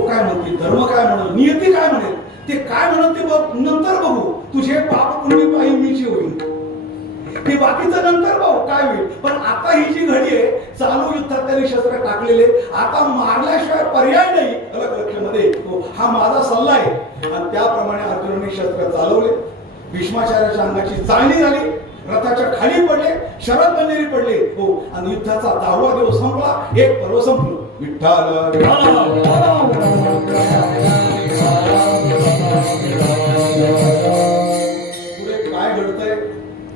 काय म्हणते, धर्म काय म्हणेल, नियती काय म्हणेल, ते काय म्हणेल ते नंतर बघू. तुझे पाप पुण्य पायी मीची होईल, ते बाकीचं नंतर भाऊ काय होईल. पण आता ही जी घडी आहे, चालू युद्धात त्यांनी शस्त्र टाकलेले, आता मारल्याशिवाय पर्याय नाही. लक्षामध्ये हा माझा सल्ला आहे. आणि त्याप्रमाणे अर्जुनाने शस्त्र चालवले. भीष्माचार्याच्या अंगाची चाळणी झाली, रथाच्या खाली पडले, शरद बंदेरी पडले. हो, आणि युद्धाचा 10वा दिवस संपला, एक पर्व संपलं. विठ्ठल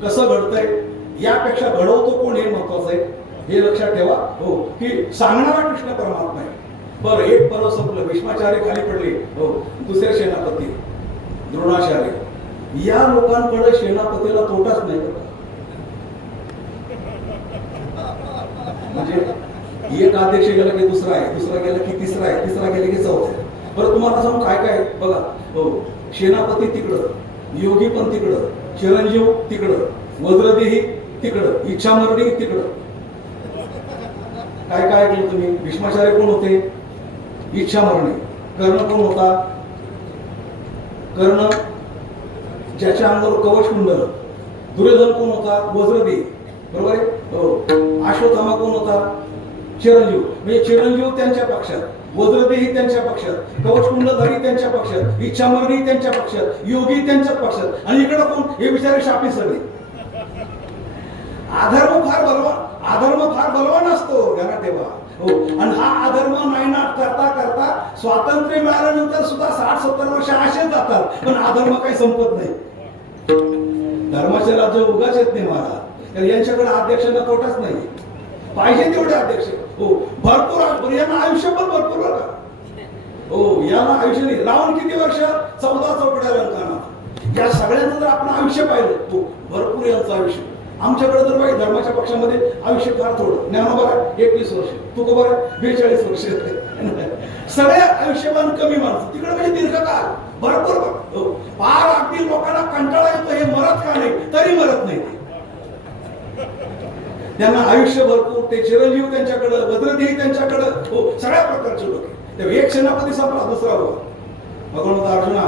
कसं घडतंय, यापेक्षा घडवतो कोण हे महत्वाचं आहे, हे लक्षात ठेवा. हो, की सांगणारा कृष्ण परमात्मा आहे. बरं, एक पर्व संपलं, भीष्माचार्य खाली पडले. हो, दुसरे सेनापती द्रोणाचार्य. या लोकांकडे सेनापतीला तोटाच नाही. म्हणजे एक अध्यक्ष गेला की दुसरा आहे, दुसरा गेला की तिसरा आहे, तिसरा गेला की चौथा आहे. बरं, तुम्हाला सांगू काय काय बघा. हो, सेनापती तिकडं, योगी पण तिकडं, चिरंजीव तिकडं, वज्रदेही तिकडं, इच्छामरणी तिकडं. काय काय ऐकलं तुम्ही? भीष्माचार्य कोण होते? इच्छामरणी. कर्ण कोण होता? कर्ण ज्याच्या अंगावर कवच कुंडल. दुर्योधन कोण होता? वज्रदेही. बरोबर आहे. हो, अश्वत्थामा कोण होता? चिरंजीव. म्हणजे चिरंजीव त्यांच्या पक्षात, वज्रदेही त्यांच्या पक्षात, कवचकुंडधारी त्यांच्या पक्षात, इच्छामरणी त्यांच्या पक्षात, योगी त्यांच्या पक्षात. आणि इकडे कोण? हे बिचारे शापी सगळे. अधर्म फार बलवान असतो, ध्यानात ठेवा. हो, आणि हा अधर्म नायनाट करता करता स्वातंत्र्य मिळाल्यानंतर सुद्धा 60-70 वर्ष असेच जातात, पण अधर्म काही संपत नाही. धर्माचे राज्य उगाच येत नाही महाराज. तर यांच्याकडे अध्यक्षांना तोटाच नाही, पाहिजे तेवढे अध्यक्ष. हो, भरपूर, यांना आयुष्यभर भरपूर बघा. हो, याला आयुष्य नाही. रावण किती वर्ष? 14 चौकड्या लंकानात. या सगळ्यांचं जर आपण आयुष्य पाहिलं, तो भरपूर यांचं आयुष्य. आमच्याकडे जर बाई धर्माच्या पक्षामध्ये आयुष्य फार थोडं. ज्ञानोबा 21 वर्ष, तुकोबा 42 वर्ष. सगळे आयुष्यमान कमी माणसं. तिकडे म्हणजे दीर्घकाळ भरपूर. फार अगदी लोकांना कंटाळा येतो, हे मरत का नाही, तरी मरत नाही. त्यांना आयुष्य भरपूर. ते चिरंजीव त्यांच्याकडं, वज्रदेही त्यांच्याकडं. हो, सगळ्या प्रकारचे लोक. तेव्हा एक सेनापती संपला, दुसरा होता. भगवंत अर्जुना,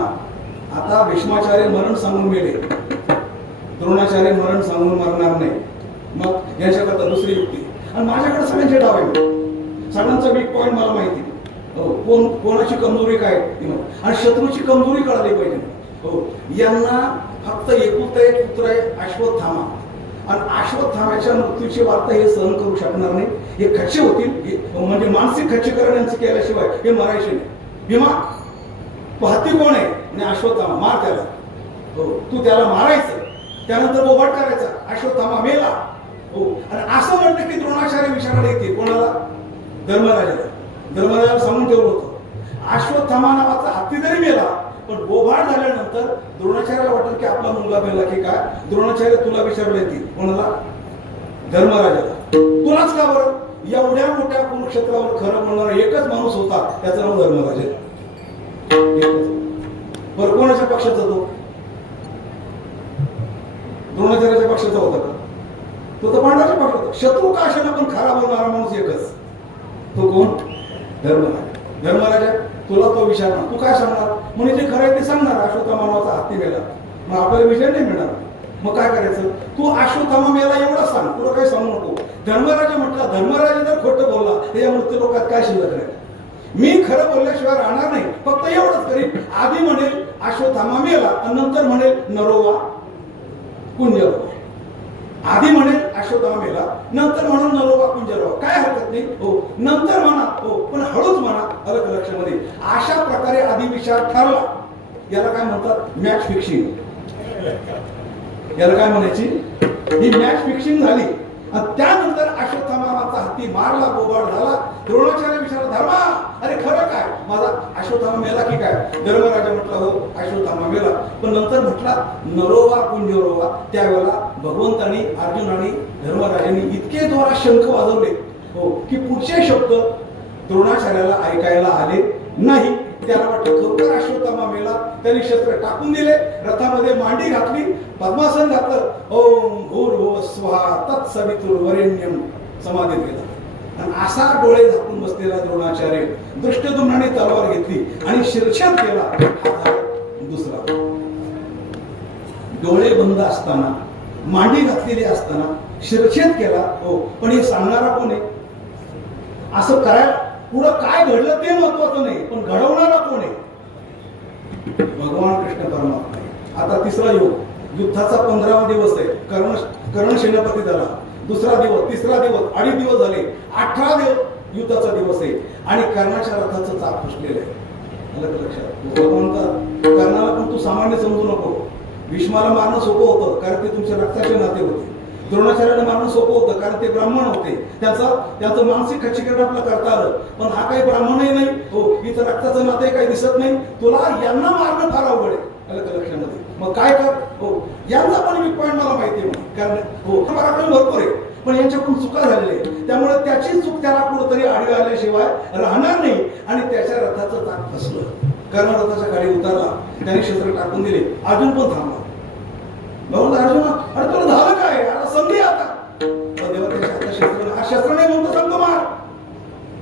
आता भीष्माचार्य मरण सांगून गेले, द्रोणाचार्य मरण सांगून मरणार नाही. मग याच्याकरता दुसरी युक्ती. आणि माझ्याकडे सगळ्यांचे डाव आहे, सगळ्यांचा वीक पॉईंट मला माहिती. हो, कोणाची कमजोरी काय, आणि शत्रूची कमजोरी कळाली पाहिजे. हो, यांना फक्त एकुलता एक पुत्र आहे, अश्वत्थामा. आणि अश्वत्थामाच्या मृत्यूची वार्ता हे सहन करू शकणार नाही. हे खच्चे होतील, म्हणजे मानसिक खच्चीकरण यांचं केल्याशिवाय हे मरायचे नाही. भीमा, हत्ती कोण आहे? आणि अश्वत्थामा. मार त्याला. हो, तू त्याला मारायचं, त्यानंतर बोबाट करायचा. अश्वत्थामा मेला. हो, आणि असं म्हटलं की द्रोणाचार्य विचारायला येतील. कोणाला? धर्मराजाला. धर्मराजाला सांगून ठेवलं होतं, अश्वत्थामा नावाचा हत्ती जरी मेला, पण बोभाट झाल्यानंतर द्रोणाचार्याला वाटलं की आपला मुलगा मेला की काय. द्रोणाचार्य तुला विचारले येतील. कोणाला? धर्मराजाला. तुलाच का बरं? एवढ्या मोठ्या कुरुक्षेत्रावर खरं बोलणारा एकच माणूस होता, त्याचं नाव धर्मराज. बरं, कोणाच्या पक्षाचा तो? द्रोणाचार्याच्या पक्षाचा होता का? तो तर पांडवाच्या पक्षाचा. शत्रू का असेना, पण खरा बोलणारा माणूस एकच. तो कोण? धर्मराज. धर्मराजा, तुला तो विचारणार, तू काय सांगणार? म्हणजे जे खरं आहे ते सांगणार. अश्वत्थामा नावाचा हत्ती मेला. मग आपल्याला विजय नाही मिळणार. मग काय करायचं? तू अश्वत्थामा मेला एवढं सांग, पुढं काही सांगू नको. धर्मराजा म्हटला, धर्मराजा जर खोटं बोलला तर या मृत्यू लोकात काय शिल्लक राहील? मी खरं बोलल्याशिवाय राहणार नाही. फक्त एवढंच करीन, आधी म्हणेल अश्वत्थामा मेला, आणि नंतर म्हणेल नरोवा कुंजरोवा. आधी म्हणेल अश्वत्थामा मेला, नंतर म्हणून नरोवा कुंजरोवा. काय हरकत नाही. हो, नंतर म्हणा. हो, पण हळूच म्हणा. अलग लक्षामध्ये. अशा प्रकारे आधी विचार ठरला. याला काय म्हणतात? Match fixing. याला काय म्हणायची? ही मॅच फिक्सिंग झाली. आणि त्यानंतर अश्वत्थामाचा हत्ती मारला, बोबाड झाला. द्रोणाचार्य विचारला, धर्मा, अरे खरं काय? माझा अश्वत्थामा मेला की काय? धर्मराजा म्हटला, हो, अश्वत्थामा मेला. पण नंतर म्हटला नरोवा कुंजरोवा. त्यावेळेला भगवंतानी, अर्जुनाने, धर्मराजांनी इतके जोरात शंख वाजवले, हो, की पुढचे शब्द द्रोणाचार्याला ऐकायला आले नाही. त्याला वाटलं खरोखर अश्वत्थामा मेला. त्यांनी शस्त्र टाकून दिले, रथामध्ये मांडी घातली, पद्मासन घातलं. ओम भूर्भुवः स्वः तत्सवितुर्वरेण्यं समाधीत गेला. आणि असा डोळे झाकून बसलेला द्रोणाचार्य दृष्टद्युम्नाने तलवार घेतली आणि शिरछेद केला. हा झाला दुसरा. डोळे बंद असताना, मांडी घातलेली असताना शिरछेद केला. हो, पण हे सांगणारा कोण आहे? असं करायला पुढं काय घडलं ते महत्वाचं नाही, पण घडवणारा कोण आहे? भगवान कृष्ण परमात्मा. आता तिसरा योग, युद्धाचा 15वा दिवस आहे. कर्ण सेनापती झाला. दुसरा दिवस, तिसरा दिवस, 2.5 दिवस झाले. 18 दिवस युद्धाचा दिवस आहे आणि कर्णाच्या रथाचं चाक फुसलेलं आहे. लक्षात. भगवंत कर्णाला पण तू सामान्य समजू नको. भीष्माला मारणं सोपं होतं कारण ते तुमच्या रक्ताचे नाते होते. द्रोणाचार्याला मारणं सोपं होतं कारण ते ब्राह्मण होते. त्यांचं मानसिक खच्चीकरण आपलं करता आलं. पण हा काही ब्राह्मणही नाही. हो, इथं रक्ताचं नाते काही दिसत नाही. तुला यांना मारणं फार अवघड आहे. लक्षामध्ये. मग काय कर? हो, यांचा पण वीक पॉईंट मला माहिती आहे. कारण हो, पराक्रम भरपूर आहे पण यांच्याकडून चुका झालेल्या आहे. त्यामुळे त्याची चूक त्याला कुठंतरी आडवी आल्याशिवाय राहणार नाही आणि त्याच्या रथाचं चाक फसलं. कर्ण रथाच्या खाली उतरला. त्याने शस्त्र टाकून दिले. अर्जुन पण थांबला. बघून अर्जुन, अरे तुला झालं काय? आता संधी आता. देवा त्याच्या हातात शस्त्र, हा शस्त्र नाही म्हणतो सांगतो मार.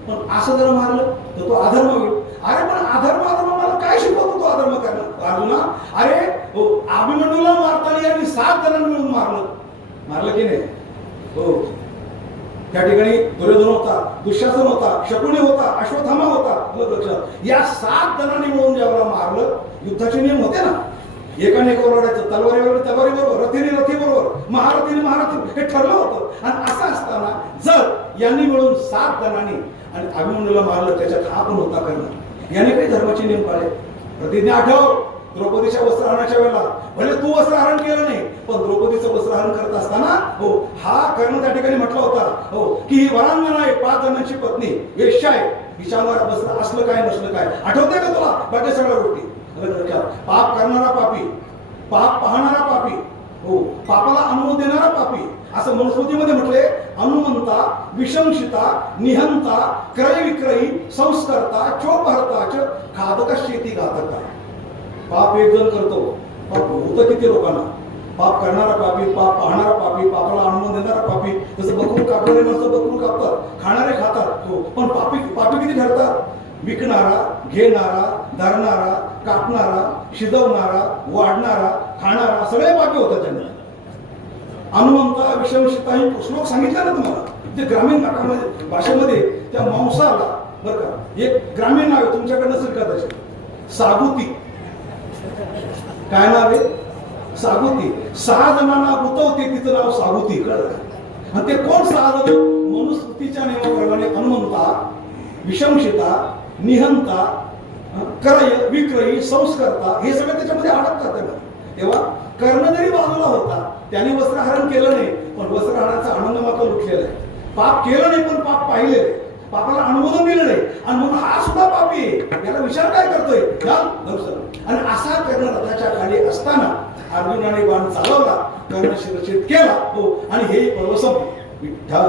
पण असं जर मारलं तर तो अधर्म होईल. अरे पण अधर्म मला काय शिकवतो तो अधर्म करणं? अर्जुना, अरे हो, अभिमन्यूला मारताना यांनी 7 जणांना मिळून मारलं की नाही? हो, त्या ठिकाणी दुर्योधन होता, दुःशासन होता, शकुनी होता, अश्वत्थामा होता. लक्षात. या 7 जणांनी मिळून ज्यावेळेला मारलं, युद्धाचे नियम होते ना, एकाने एकावर लढायचं, तलवारी बरोबर, रथीने रथी बरोबर, महारथीने महारथी, हे ठरलं होतं. आणि असं असताना जर यांनी मिळून 7 जणांनी आणि अभिमन्यूला मारलं, त्याच्यात हा पण होता कर्ण. याने काही धर्माचे नियम पाळले. प्रतिज्ञा आठव. द्रौपदीच्या वस्त्रहरणाच्या वेळेला भले तू वस्त्रहरण केलं नाही, पण द्रौपदीचं वस्त्रहरण करत असताना हो, हा कर्ण त्या ठिकाणी म्हटला होता हो, की ही वरांगना आहे, 5 जणांची पत्नी, वेश्या आहे, हिच्यावर वस्त्र असलं काय नसलं काय. आठवतंय का तुला बाकी सगळ्या गोष्टी? पाप करणारा पापी, पाप पाहणारा पापी, हो, पापाला अनुमोद देणारा पापी, असं मनुस्मृतीमध्ये म्हटले. अनुमंता, विषमशिता, निहंता, क्रय विक्रयी, संस्कर्ता, चोपहर्ता, घातक शेती घातका. पाप एक जण करतो, पाप होतं किती लोकांना? पाप करणारा पापी, पाप पाहणारा पापी, पापाला अनुमोद देणारा पापी. जसं बकरू कापणारे माणसं बकरू कापतात, खाणारे खातात. हो, पण पापी किती ठरतात? विकणारा, घेणारा, धरणारा, कापणारा, शिजवणारा, वाढणारा, खाणारा, सगळे पापी होतात त्यांना. अनुमंता, विषमशिता ही श्लोक सांगितला ना तुम्हाला. जे ग्रामीण भाषेमध्ये त्या मांसाला बरं का, एक ग्रामीण नाव आहे, तुमच्याकडे नसेल का त्याचे, सागुती. काय नाव आहे? सागुती. 6 जणांना गुतवते, तिचं नाव सागुती. कळलं? आणि ते कोण 6 जण? मनुस्मृतीच्या नियमाप्रमाणे अनुमंता, विषमशिता, निहंता, क्रय विक्रयी, संस्कर्ता, हे सगळे त्याच्यामध्ये अडकतात. तेव्हा कर्ण जरी बाजूला होता, त्याने वस्त्रहरण केलं नाही, पण वस्त्रहरणाचा आनंद मात्र लुटलेला आहे. पाप केलं नाही पण पाप पाहिले, पापाला अनुमोदन दिलं नाही, आणि म्हणून हा सुद्धा पापी आहे. याला विचार काय करतोय? आणि असा कर्ण रथाच्या खाली असताना अर्जुनाने बाण चालवला, कर्ण शिरछेद केला. हो, आणि हे पर्व संपले. विठ्ठल